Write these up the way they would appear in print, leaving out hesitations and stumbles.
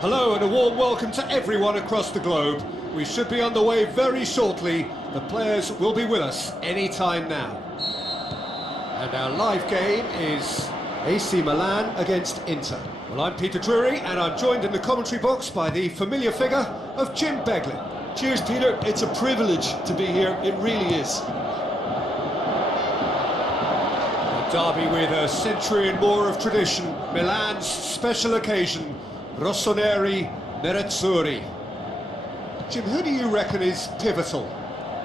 Hello and a warm welcome to everyone across the globe. We should be underway very shortly. The players will be with us any time now. And our live game is AC Milan against Inter. Well, I'm Peter Drury and I'm joined in the commentary box by the familiar figure of Jim Beglin. Cheers, Peter. It's a privilege to be here. It really is. A derby with a century and more of tradition. Milan's special occasion. Rossoneri, Nerazzurri. Jim, who do you reckon is pivotal?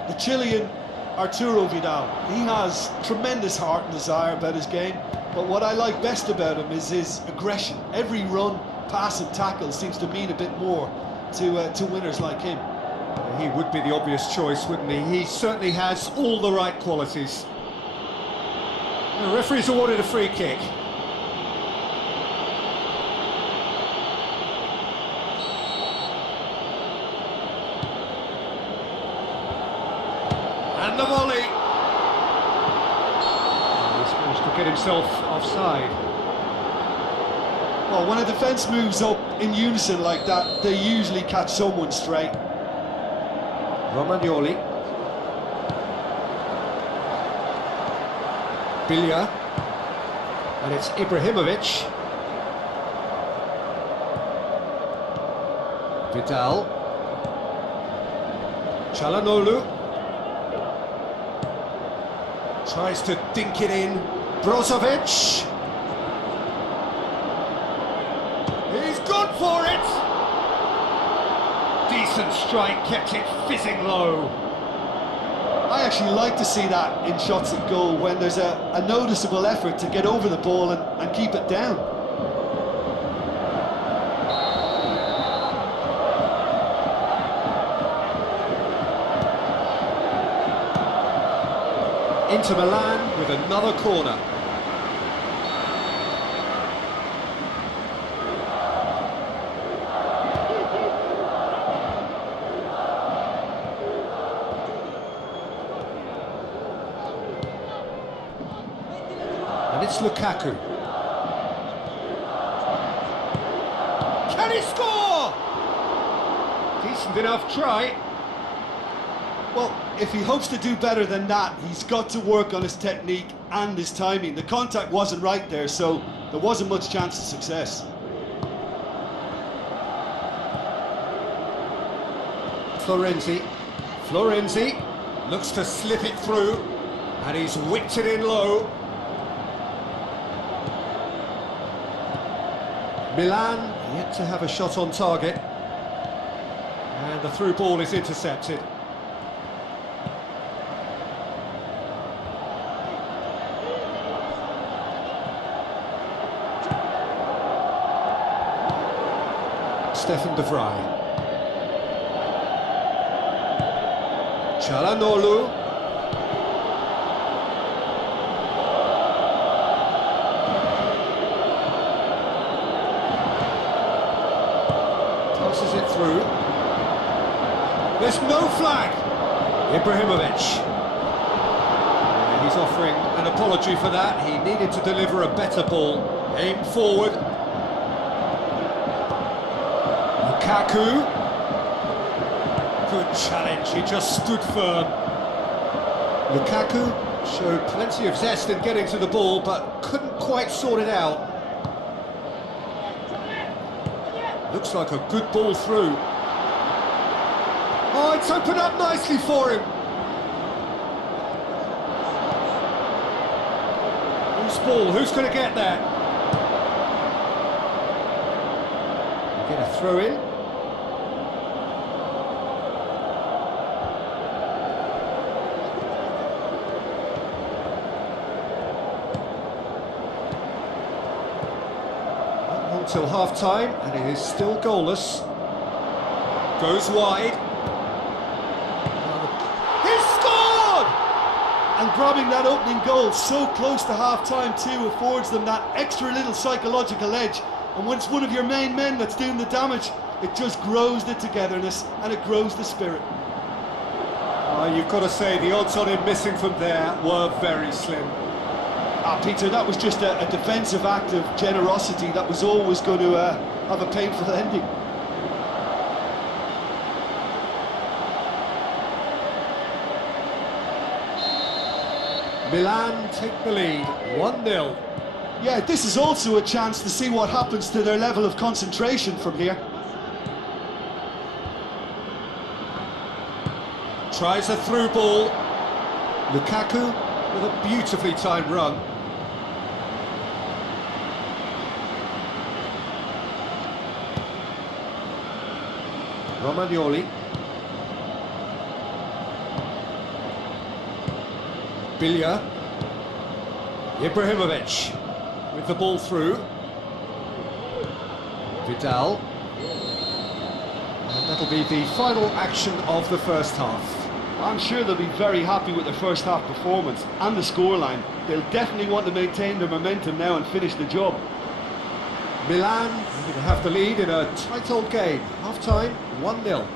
The Chilean Arturo Vidal. He has tremendous heart and desire about his game, but what I like best about him is his aggression. Every run, pass and tackle seems to mean a bit more to winners like him. He would be the obvious choice, wouldn't he? He certainly has all the right qualities. The referee's awarded a free kick. And the volley. He's managed to get himself offside. Well, when a defence moves up in unison like that, they usually catch someone straight. Romagnoli. Biglia. And it's Ibrahimovic. Vidal. Çalhanoğlu. Tries to dink it in. Brozovic. He's gone for it! Decent strike, kept it fizzing low. I actually like to see that in shots at goal when there's a noticeable effort to get over the ball and keep it down. Inter Milan with another corner. And it's Lukaku. Can he score? Decent enough try. Well, if he hopes to do better than that, he's got to work on his technique and his timing. The contact wasn't right there, so there wasn't much chance of success. Florenzi looks to slip it through, and he's whipped it in low. Milan yet to have a shot on target, and the through ball is intercepted. Stefan de Vrij. Çalhanoğlu. Passes it through. There's no flag. Ibrahimovic. He's offering an apology for that. He needed to deliver a better ball. Aim forward. Lukaku. Good challenge, he just stood firm. Lukaku showed plenty of zest in getting to the ball, but couldn't quite sort it out. Looks like a good ball through. Oh, it's opened up nicely for him. Whose ball? Who's going to get that? Get a throw in. Until half-time, and it is still goalless. Goes wide. He's scored! And grabbing that opening goal so close to half-time too affords them that extra little psychological edge. And when it's one of your main men that's doing the damage, it just grows the togetherness and it grows the spirit. You've got to say, the odds on him missing from there were very slim. Peter, that was just a defensive act of generosity that was always going to have a painful ending. Milan take the lead, 1-0. Yeah, this is also a chance to see what happens to their level of concentration from here. Tries a through ball. Lukaku with a beautifully timed run. Romagnoli. Bilya. Ibrahimovic with the ball through. Vidal. And that'll be the final action of the first half. I'm sure they'll be very happy with their first half performance and the scoreline. They'll definitely want to maintain their momentum now and finish the job. Milan will have the lead in a tight old game. Half-time, 1-0.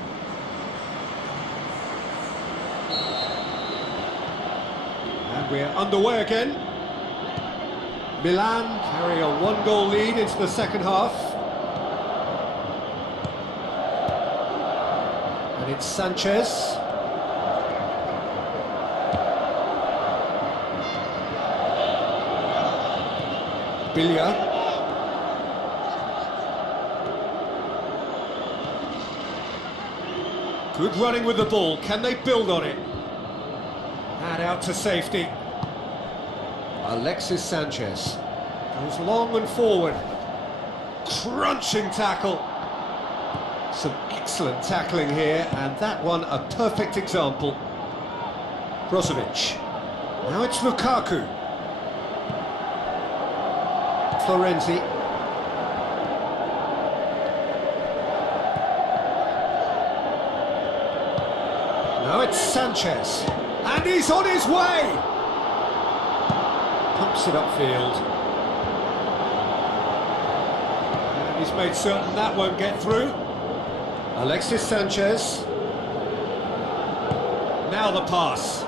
And we're underway again. Milan carry a one-goal lead into the second half. And it's Sanchez. Bilya. Good running with the ball. Can they build on it? And out to safety. Alexis Sanchez goes long and forward. Crunching tackle. Some excellent tackling here, and that one a perfect example. Brozovic. Now it's Lukaku. Florenzi. Now it's Sanchez. And he's on his way! Pumps it upfield. And he's made certain that won't get through. Alexis Sanchez. Now the pass.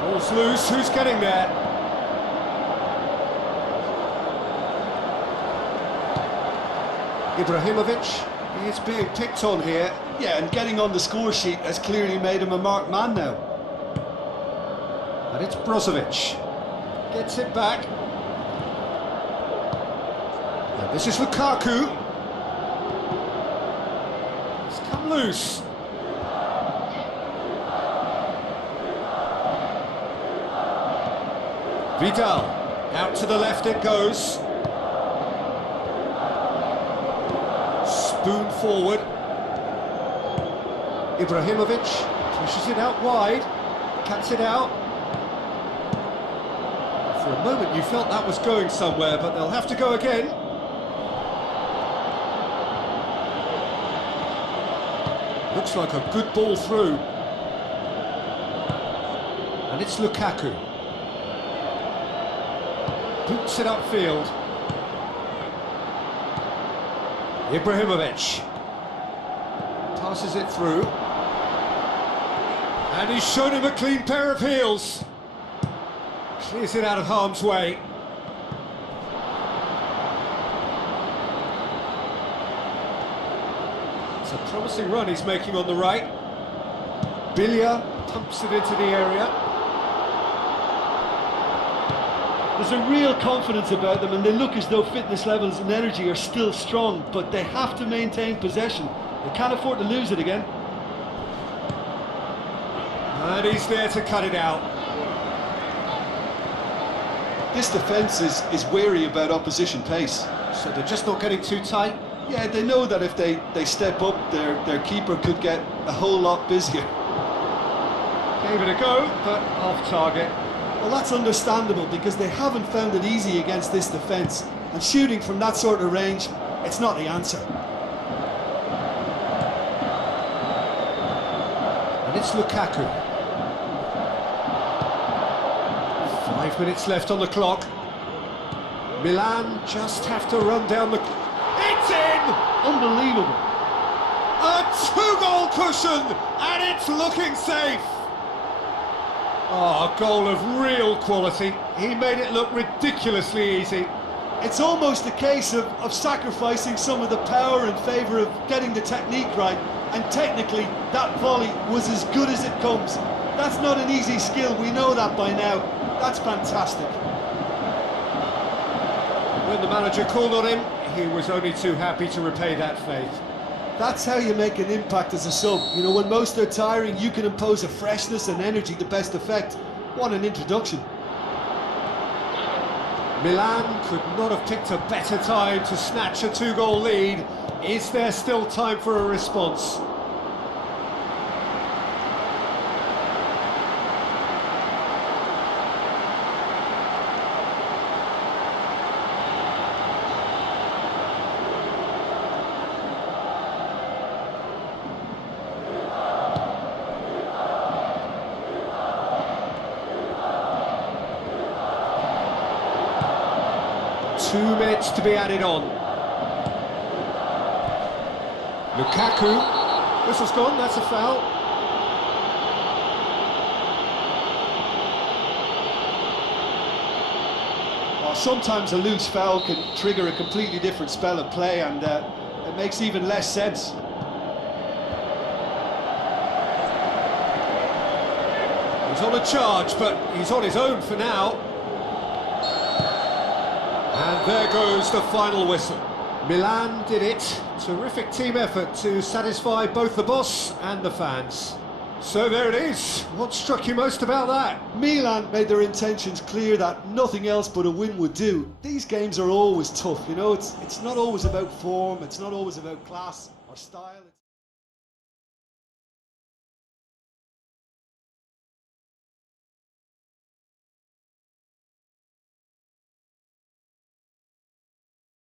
Ball's loose, who's getting there? Ibrahimovic is being picked on here. Yeah, and getting on the score sheet has clearly made him a marked man now. And it's Brozovic. Gets it back. And this is Lukaku. It's come loose. Vidal. Out to the left it goes. Spoon forward. Ibrahimovic pushes it out wide, cuts it out. For a moment you felt that was going somewhere, but they'll have to go again. Looks like a good ball through. And it's Lukaku. Boots it upfield. Ibrahimovic passes it through, and he's shown him a clean pair of heels. Clears it out of harm's way. It's a promising run he's making on the right. Bilya pumps it into the area. There's a real confidence about them, and they look as though fitness levels and energy are still strong, but they have to maintain possession. They can't afford to lose it again. And he's there to cut it out. This defence is wary about opposition pace. So they're just not getting too tight? Yeah, they know that if they step up, their keeper could get a whole lot busier. Gave it a go, but off target. Well, that's understandable because they haven't found it easy against this defence, and shooting from that sort of range, it's not the answer. And it's Lukaku. 5 minutes left on the clock. Milan just have to run down the... It's in! Unbelievable. A two-goal cushion, and it's looking safe. Oh, a goal of real quality. He made it look ridiculously easy. It's almost a case of sacrificing some of the power in favour of getting the technique right, and technically that volley was as good as it comes. That's not an easy skill, we know that by now. That's fantastic. When the manager called on him, he was only too happy to repay that faith. That's how you make an impact as a sub. You know, when most are tiring, you can impose a freshness and energy to best effect. What an introduction. Milan could not have picked a better time to snatch a 2-goal lead. Is there still time for a response? Two minutes to be added on. Lukaku. Whistle's gone, that's a foul. Well, sometimes a loose foul can trigger a completely different spell of play, and it makes even less sense. He's on a charge, but he's on his own for now. And there goes the final whistle. Milan did it. Terrific team effort to satisfy both the boss and the fans. So there it is. What struck you most about that? Milan made their intentions clear that nothing else but a win would do. These games are always tough, you know, it's not always about form, it's not always about class or style.